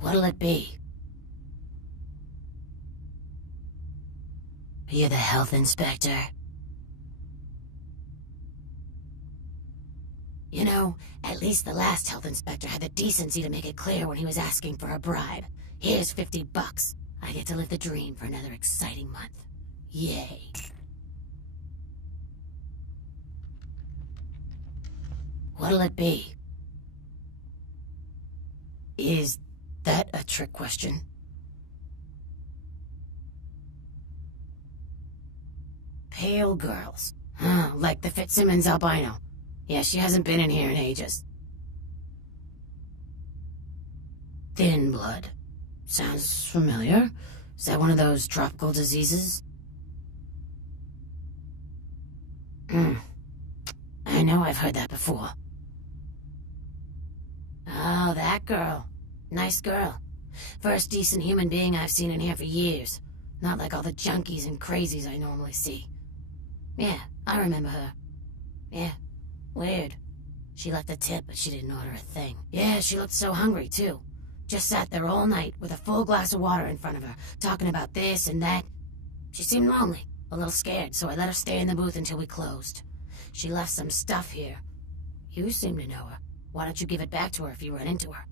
What'll it be? Are you the health inspector? You know, at least the last health inspector had the decency to make it clear when he was asking for a bribe. Here's $50. I get to live the dream for another exciting month. Yay. What'll it be? Is that a trick question? Pale girls. Huh, like the Fitzsimmons albino. Yeah, she hasn't been in here in ages. Thin blood. Sounds familiar. Is that one of those tropical diseases? I know I've heard that before. Oh, that girl. Nice girl. First decent human being I've seen in here for years. Not like all the junkies and crazies I normally see. Yeah, I remember her. Yeah, weird. She left a tip, but she didn't order a thing. Yeah, she looked so hungry, too. Just sat there all night with a full glass of water in front of her, talking about this and that. She seemed lonely, a little scared, so I let her stay in the booth until we closed. She left some stuff here. You seem to know her. Why don't you give it back to her if you run into her?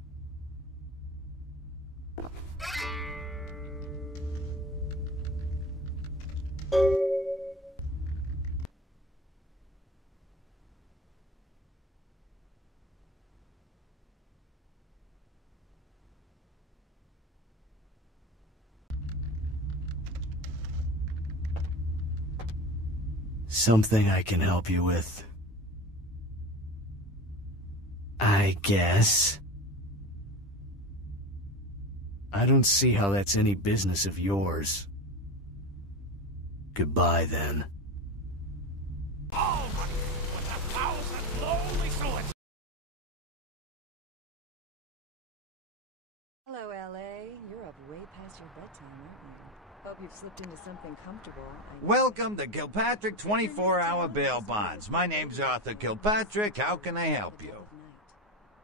Something I can help you with? I guess. I don't see how that's any business of yours. Goodbye, then. Oh, with 1,000 lonely swords! Hello, L.A. You're up way past your bedtime, aren't you? Hope you've slipped into something comfortable. Welcome to Kilpatrick 24-Hour Bail Bonds. My name's Arthur Kilpatrick. How can I help you?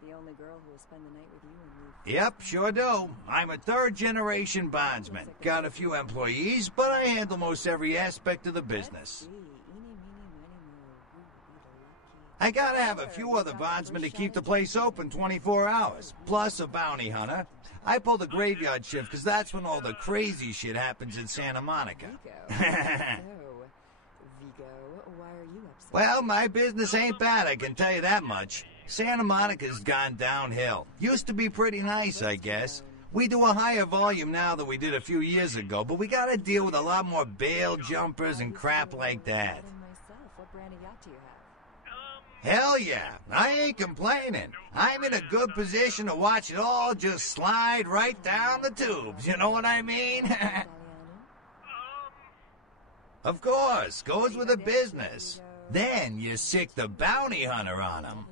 The only girl who will spend the night with you and leave. Yep, sure do. I'm a third-generation bondsman. Got a few employees, but I handle most every aspect of the business. I gotta have a few other bondsmen to keep the place open 24 hours, plus a bounty hunter. I pull the graveyard shift because that's when all the crazy shit happens in Santa Monica. Well, my business ain't bad, I can tell you that much. Santa Monica's gone downhill. Used to be pretty nice, I guess. We do a higher volume now than we did a few years ago, but we gotta deal with a lot more bail jumpers and crap like that. Hell yeah, I ain't complaining. I'm in a good position to watch it all just slide right down the tubes, you know what I mean? Of course, goes with the business. Then you sick the bounty hunter on him.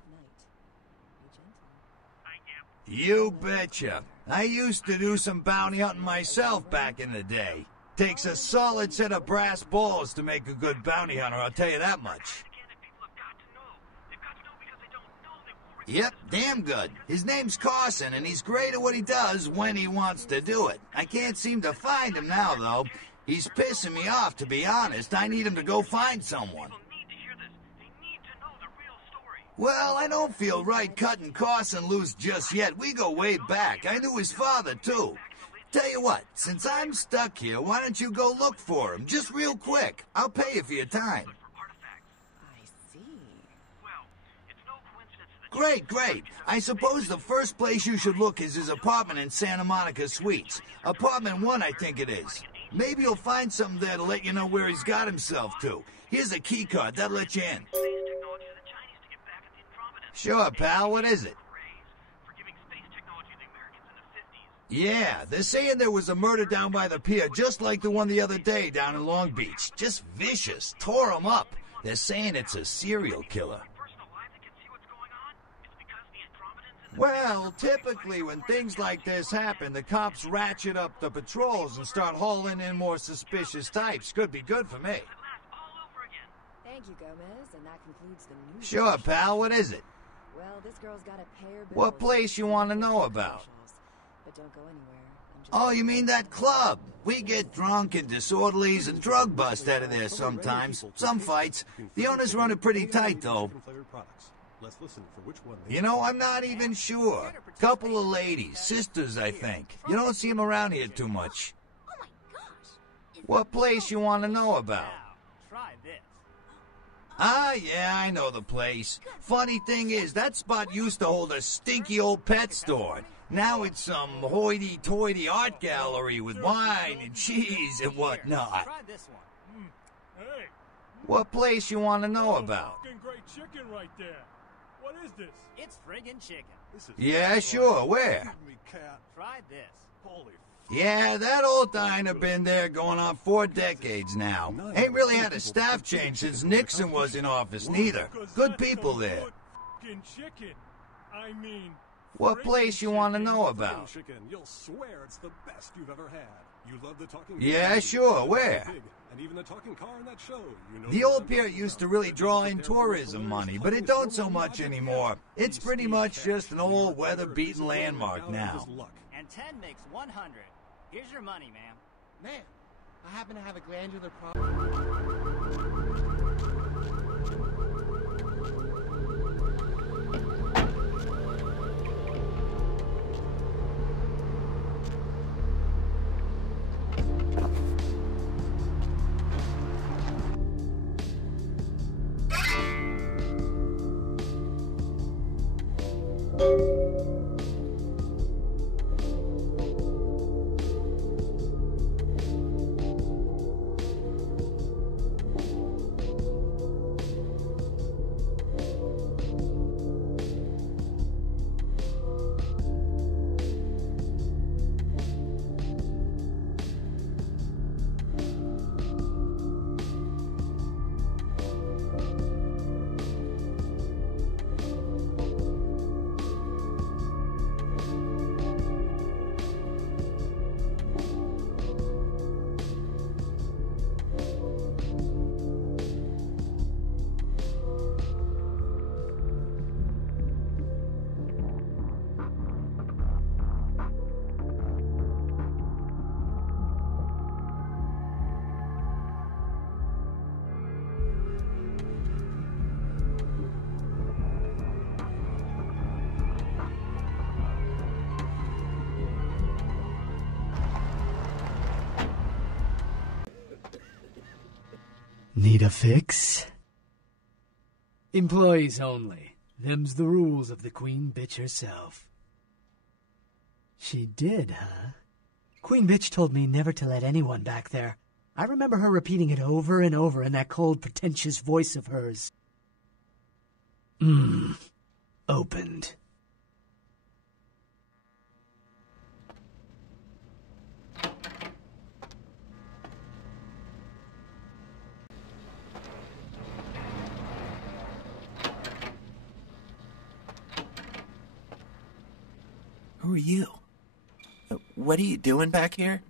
You betcha. I used to do some bounty hunting myself back in the day. Takes a solid set of brass balls to make a good bounty hunter, I'll tell you that much. Yep, damn good. His name's Carson, and he's great at what he does when he wants to do it. I can't seem to find him now, though. He's pissing me off, to be honest. I need him to go find someone. Well, I don't feel right cutting Carson loose just yet. We go way back. I knew his father, too. Tell you what, since I'm stuck here, why don't you go look for him, just real quick. I'll pay you for your time. Great, great. I suppose the first place you should look is his apartment in Santa Monica Suites. Apartment 1, I think it is. Maybe you'll find something there to let you know where he's got himself to. Here's a key card, that'll let you in. Sure, pal, what is it? Yeah, they're saying there was a murder down by the pier, just like the one the other day down in Long Beach. Just vicious, tore 'em up. They're saying it's a serial killer. Well, typically when things like this happen, the cops ratchet up the patrols and start hauling in more suspicious types. Could be good for me. Thank you, Gomez, and that concludes the news. Sure, pal, what is it? Well, this girl's got a pair. What place you want to know about? Don't go anywhere. I'm just... Oh, you mean that club? We get drunk and disorderlies and drug bust out of there sometimes. Some fights. The owners run it pretty tight, though. You know, I'm not even sure. Couple of ladies, sisters, I think. You don't see them around here too much. Oh my gosh. What place you want to know about? Try this. Ah, yeah, I know the place. Funny thing is, that spot used to hold a stinky old pet store. Now it's some hoity-toity art gallery with wine and cheese and whatnot. Try this one. Hey, What place you want to know about? fucking great chicken right there. What is this? It's friggin' chicken. Yeah, sure, where? Try this. Holy Yeah, that old diner been there going on 4 decades now. Ain't really had a staff change since Nixon was in office, neither. Good people there. fucking chicken. I mean... What place you want to know about? Chicken, you'll swear it's the best you've ever had. You love the talking Yeah, pig, sure, where? and even the talking car in that show. You know The old pier used to really draw in tourism money, but it don't so much anymore. It's pretty much just an old weather-beaten landmark now. And 10 makes 100. Here's your money, ma'am. Man, I happen to have a glandular problem. Need a fix? Employees only. Them's the rules of the Queen Bitch herself. She did, huh? Queen Bitch told me never to let anyone back there. I remember her repeating it over and over in that cold, pretentious voice of hers. Opened. Who are you? What are you doing back here?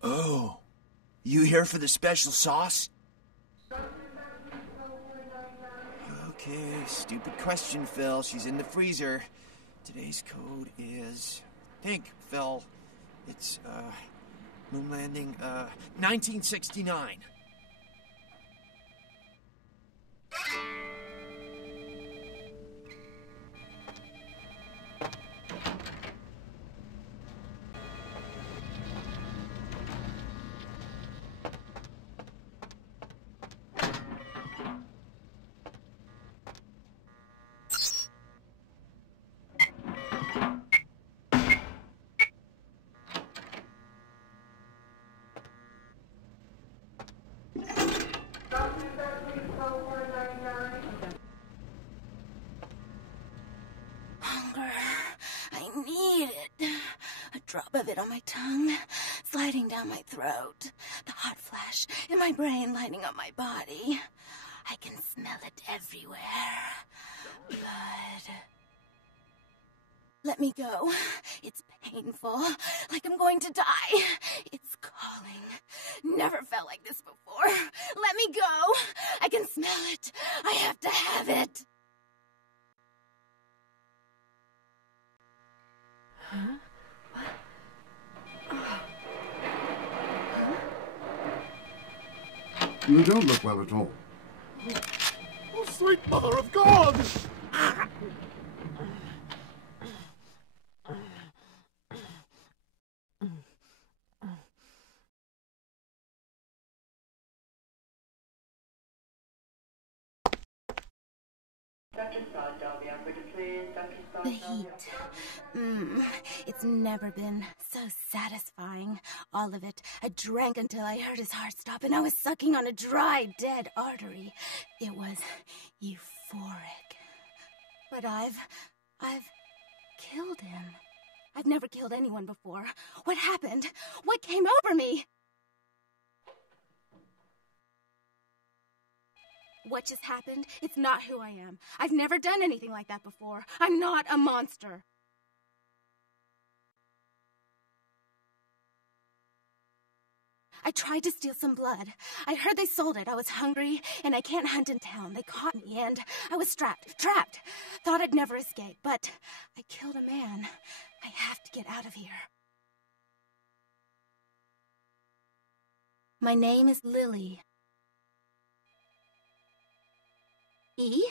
Oh, you here for the special sauce? Okay, stupid question, Phil. She's in the freezer. Today's code is... Think, Phil. It's, moon landing, 1969. Hunger. I need it. A drop of it on my tongue, sliding down my throat. The hot flash in my brain lighting up my body. I can smell it everywhere. Blood. Let me go. It's painful, like I'm going to die. It's calling. Never felt like this before. Let me go. I can smell it. I have to have it. You don't look well at all. Oh, sweet mother of God! The heat. It's never been so satisfying. All of it. I drank until I heard his heart stop and I was sucking on a dry, dead artery. It was euphoric. But I've killed him. I've never killed anyone before. What happened? What came over me? What just happened? It's not who I am. I've never done anything like that before. I'm not a monster. I tried to steal some blood. I heard they sold it. I was hungry, and I can't hunt in town. They caught me, and I was trapped. Thought I'd never escape, but I killed a man. I have to get out of here. My name is Lily. E?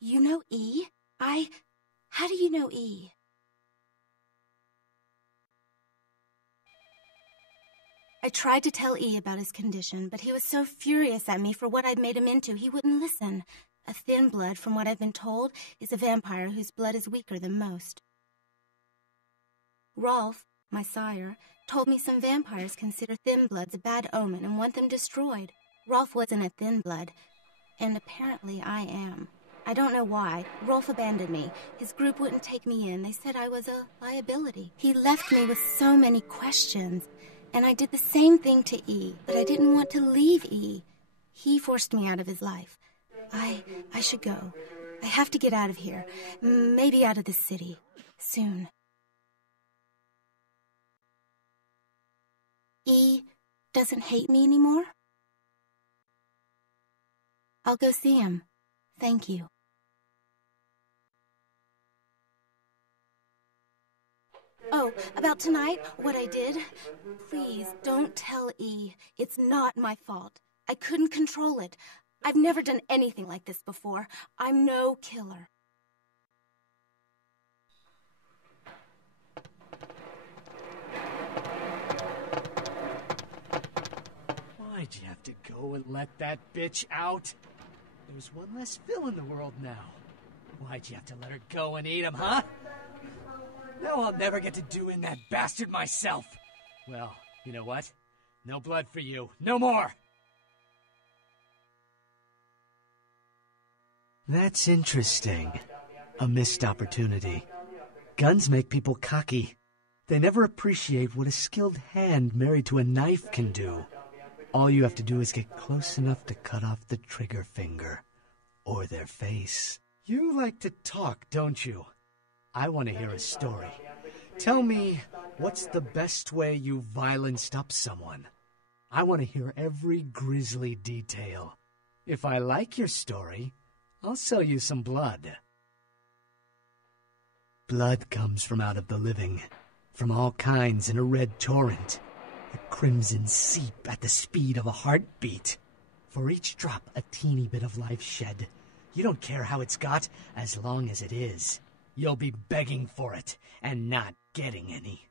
You know E? How do you know E? I tried to tell E about his condition, but he was so furious at me for what I'd made him into, he wouldn't listen. A thin blood, from what I've been told, is a vampire whose blood is weaker than most. Rolf, my sire, told me some vampires consider thin bloods a bad omen and want them destroyed. Rolf wasn't a thin blood, and apparently I am. I don't know why. Rolf abandoned me. His group wouldn't take me in. They said I was a liability. He left me with so many questions. And I did the same thing to E, but I didn't want to leave E. He forced me out of his life. I should go. I have to get out of here. Maybe out of the city. Soon. E doesn't hate me anymore? I'll go see him. Thank you. Oh, about tonight, what I did? Please, don't tell E. It's not my fault. I couldn't control it. I've never done anything like this before. I'm no killer. Why'd you have to go and let that bitch out? There's one less Phil in the world now. Why'd you have to let her go and eat him, huh? Now I'll never get to do in that bastard myself. Well, you know what? No blood for you. No more! That's interesting. A missed opportunity. Guns make people cocky. They never appreciate what a skilled hand married to a knife can do. All you have to do is get close enough to cut off the trigger finger. Or their face. You like to talk, don't you? I want to hear a story. Tell me, what's the best way you violenced up someone? I want to hear every grisly detail. If I like your story, I'll sell you some blood. Blood comes from out of the living, from all kinds in a red torrent. A crimson seep at the speed of a heartbeat. For each drop, a teeny bit of life shed. You don't care how it's got, as long as it is. You'll be begging for it, and not getting any.